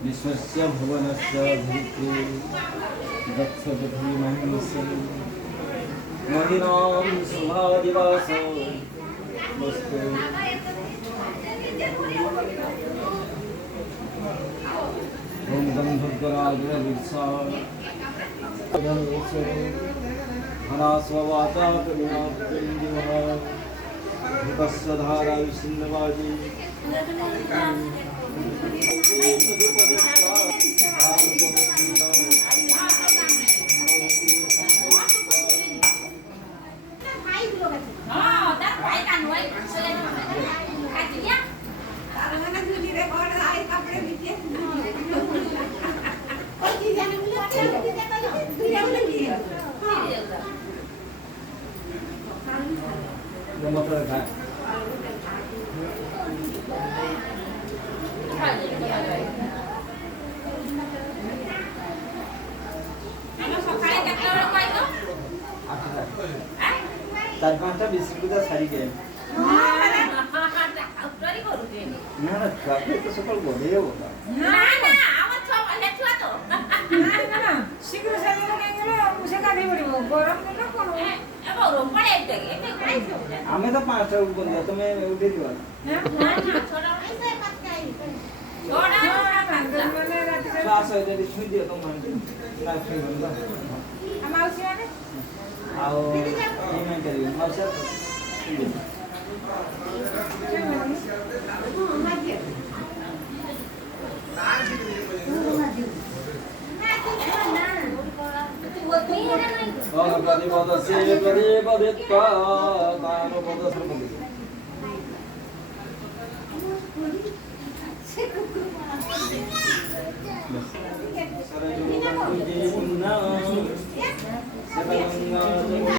विश्वस्य भुवनस्य धरित्री दक्षति धीमहि महिनां शुभादिवास वस्तु ओम गंधर्वराजवित्सा हनास्ववाता करुणाप्रियः भूतस्य धारायु सिन्धवाजी चार पांचटा बिस्कुट सारी के ना ना काफे तो सकल बोले होता ना ना आवाज सब अलग छुआ तो ना ना शीघ्र सारी नहीं गेलो मुझे का नहीं पड़िबो गरम न कोन ए गरम पड़े एते खाई हमें तो पांचटा बन गया तुम्हें उठे दिवा ना ना छोड़ा ऐसे मत खाई छोड़ा मैंने रात को श्वास है यदि छुई दियो तुम मान ना छुई बंदा हम आउसी आने आओ ये मैं करी मौसम प्रतिपद से प्रतिपदित्वा तानुपद सर्वपदि सरजो गंगे पुन्ना सकलंगा